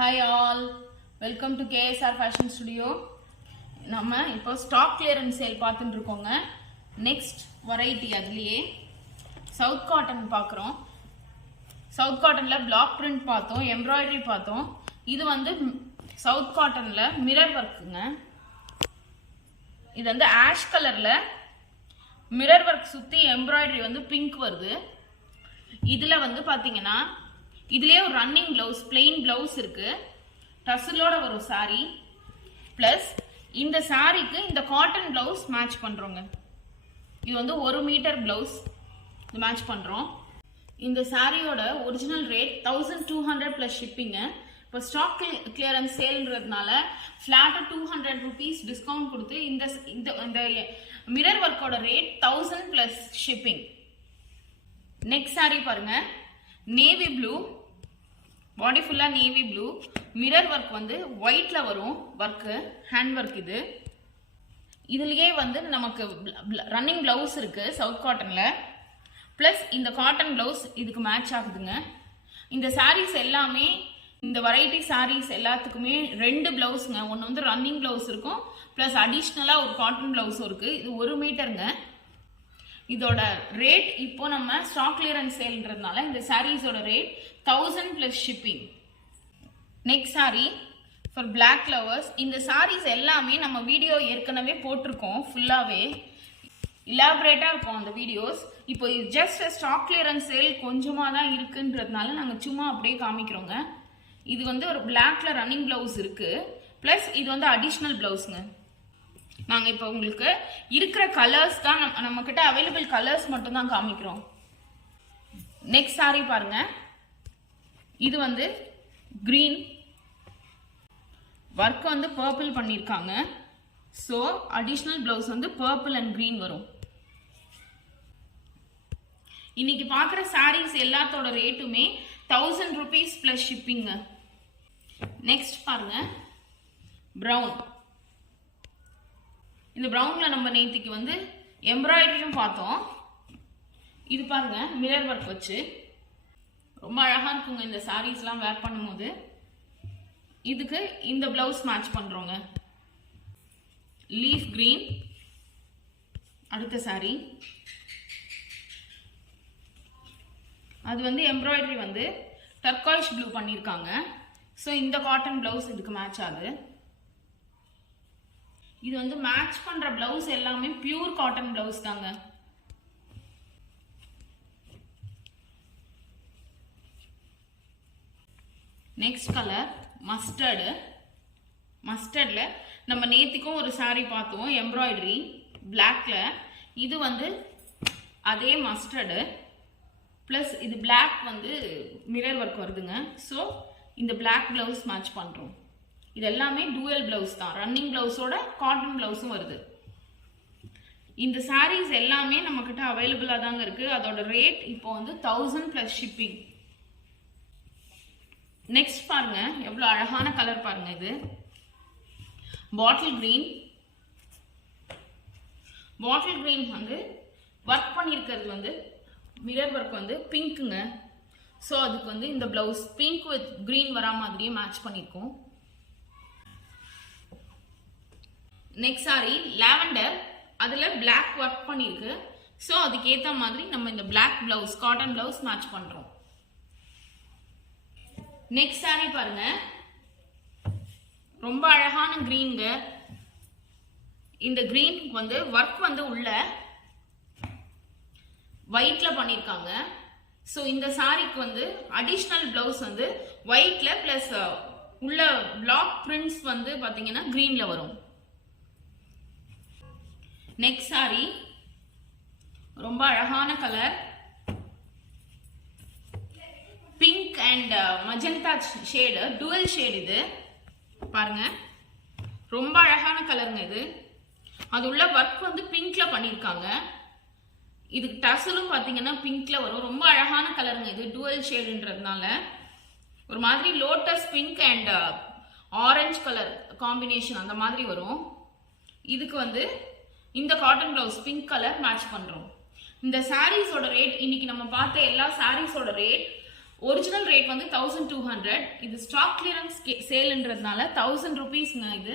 Hi all, welcome to KSR Fashion Studio. நம்ம இப்போ stock clearance sale பார்த்துட்டு இருக்கோங்க. நெக்ஸ்ட் வெரைட்டி அதுலயே சவுத் காட்டன் பார்க்குறோம். சவுத் காட்டன்ல பிளாக் பிரிண்ட் பார்த்தோம், எம்ப்ராய்டரி பார்த்தோம். இது வந்து சவுத் காட்டன்ல மிரர் ஒர்க்குங்க. இது வந்து ஆஷ் கலர்ல மிரர் ஒர்க் சுத்தி எம்ப்ராய்டரி வந்து பிங்க் வருது. இதுல வந்து பாத்தீங்கன்னா இதுலயே ஒரு ரன்னிங் பிளவுஸ் பிளெயின் பிளவுஸ் இருக்கு, டசலோட வரும் சாரி. பிளஸ் இந்த சாரிக்கு இந்த காட்டன் பிளவுஸ் மேட்ச் பண்றோங்க. இது வந்து 1 மீட்டர் பிளவுஸ் இது மேட்ச் பண்றோம். இந்த சாரியோட ஒரிஜினல் ரேட் 1200 பிளஸ் ஷிப்பிங்க. இப்போ ஸ்டாக் கிளியரன்ஸ் சேல்ன்றதுனால ஃபிளாட்டா 200 rupees டிஸ்கவுண்ட் கொடுத்து இந்த மிரர் ஒர்க்கோட rate 1000 plus shipping. Next sari பாருங்க, நேவி ப்ளூ, பாடி ஃபுல்லா நேவி ப்ளூ, மிரர் ஒர்க் வந்து ஒயிட்ல வரும் ஒர்க்கு, ஹேண்ட் ஒர்க். இதுலயே வந்து நமக்கு ரன்னிங் பிளவுஸ் இருக்கு சவுத் காட்டன்ல. பிளஸ் இந்த காட்டன் பிளவுஸ் இதுக்கு மேட்ச் ஆகுதுங்க. இந்த சாரீஸ் எல்லாமே இந்த வெரைட்டி சாரீஸ் எல்லாத்துக்குமே 2 பிளவுஸ்ங்க. ஒன்று வந்து ரன்னிங் பிளவுஸ் இருக்கும், பிளஸ் அடிஷ்னலா ஒரு காட்டன் பிளவுஸும் இருக்கு. இது 1 மீட்டருங்க. இதோட ரேட் இப்போ நம்ம ஸ்டாக் கிளியரன்ஸ் சேல்ன்றதுனால இந்த சாரீஸோட rate 1000 plus shipping. Next sari for black lovers. இந்த சாரீஸ் எல்லாமே நம்ம வீடியோ ஏற்கனவே போட்டிருக்கோம், ஃபுல்லாவே இலாபரேட்டா இருக்கும் அந்த வீடியோஸ். இப்போ ஜஸ்ட் ஸ்டாக் கிளியரன்ஸ் சேல் கொஞ்சமாக தான் இருக்குன்றதுனால நாங்கள் சும்மா அப்படியே காமிக்கிறோங்க. இது வந்து ஒரு பிளாக்ல ரன்னிங் பிளவுஸ் இருக்கு, பிளஸ் இது வந்து அடிஷ்னல் பிளவுஸ்ங்க. நாங்கள் இப்போ உங்களுக்கு இருக்கிற கலர்ஸ் தான் நம்ம கிட்ட அவைலபிள் கலர்ஸ் மட்டும் தான் காமிக்கிறோம். நெக்ஸ்ட் சாரி பாருங்க, இது வந்து கிரீன் ஒர்க் வந்து பர்பிள் பண்ணியிருக்காங்க. ஸோ அடிஷ்னல் பிளவுஸ் வந்து பர்பிள் அண்ட் கிரீன் வரும். இன்னைக்கு பார்க்குற சாரீஸ் எல்லாத்தோட ரேட்டுமே 1000 rupees பிளஸ் ஷிப்பிங்க. நெக்ஸ்ட் பாருங்க, ப்ரௌன். இந்த ப்ரௌன்ல நம்ம நேத்திக்கு வந்து எம்ப்ராய்டரியும் பார்த்தோம். இது பாருங்க, மிரர் ஒர்க் வச்சு ரொம்ப அழகா இருக்குங்க இந்த சாரீஸ்லாம் வேர் பண்ணும்போது. இதுக்கு இந்த பிளவுஸ் மேட்ச் பண்றோங்க, லீஃப் கிரீன். அடுத்த சாரி அது வந்து எம்ப்ராய்டரி வந்து டர்காய்ஷ் ப்ளூ பண்ணியிருக்காங்க. ஸோ இந்த காட்டன் பிளவுஸ் இதுக்கு மேட்ச் ஆகுது. இது வந்து மேட்ச் பண்ற பிளவுஸ் எல்லாமே பியூர் காட்டன் பிளவுஸ் தாங்க. Next colour mustard. மஸ்டர்ட்ல நம்ம நேத்திக்கும் ஒரு சாரி பார்த்தோம் எம்ப்ராய்டரி பிளாக்ல. இது வந்து அதே மஸ்டர்டு, பிளஸ் இது பிளாக் வந்து மிரர் ஒர்க் வருதுங்க. ஸோ இந்த பிளாக் பிளவுஸ் மேட்ச் பண்றோம். இது எல்லாமே டூயல் பிளவுஸ் தான், ரன்னிங் பிளவுஸோட காட்டன் பிளவுஸும் வருது. இந்த சாரீஸ் எல்லாமே நம்ம கிட்ட அவைலபிளா தாங்க இருக்கு. அதோட ரேட் இப்போ வந்து 1000 பிளஸ் ஷிப்பிங். நெக்ஸ்ட் பாருங்க, எவ்வளவு அழகான கலர் பாருங்க. இது பாட்டில் கிரீன். பாட்டில் கிரீன் வந்து ஒர்க் பண்ணியிருக்கிறது வந்து மிரர் ஒர்க் வந்து பிங்க்குங்க. ஸோ அதுக்கு வந்து இந்த பிளவுஸ் பிங்க் வித் கிரீன் வரா மாதிரியே மேட்ச் பண்ணியிருக்கோம். நெக்ஸ்ட் சாரி லாவெண்டர், அதுல பிளாக் ஒர்க் பண்ணிருக்கு. ஸோ அதுக்கு ஏற்ற மாதிரி நம்ம இந்த black blouse cotton blouse match பண்றோம். நெக்ஸ்ட் சாரி பாருங்க, ரொம்ப அழகான கிரீன்ங்க. இந்த கிரீன் வந்து ஒர்க் வந்து உள்ள ஒயிட்ல பண்ணிருக்காங்க. ஸோ இந்த சாரிக்கு வந்து அடிஷ்னல் பிளவுஸ் வந்து ஒயிட்ல பிளஸ் உள்ள பிளாக் பிரிண்ட்ஸ் வந்து பாத்தீங்கன்னா கிரீன்ல வரும். நெக்ஸ்ட் சாரி ரொம்ப அழகான colour, pink and magenta shade, dual shade. இது பாருங்க, ரொம்ப அழகான கலருங்க. இது அது உள்ள ஒர்க் வந்து பிங்க்ல பண்ணிருக்காங்க. இதுக்கு டசலும் பாத்தீங்கன்னா பிங்க்ல வரும். ரொம்ப அழகான கலருங்க. இது டுவல் ஷேடுன்றதுனால ஒரு மாதிரி lotus pink and orange colour combination அந்த மாதிரி வரும். இதுக்கு வந்து இந்த cotton blouse pink colour match பண்றோம். இந்த சாரீஸோட ரேட் இன்னைக்கு நம்ம பார்த்த எல்லா சாரீஸோட ரேட் ஒரிஜினல் ரேட் வந்து 1200. இது ஸ்டாக் கிளியரன்ஸ் சேல்ன்றதுனால 1000 ரூபீஸ்ங்க இது.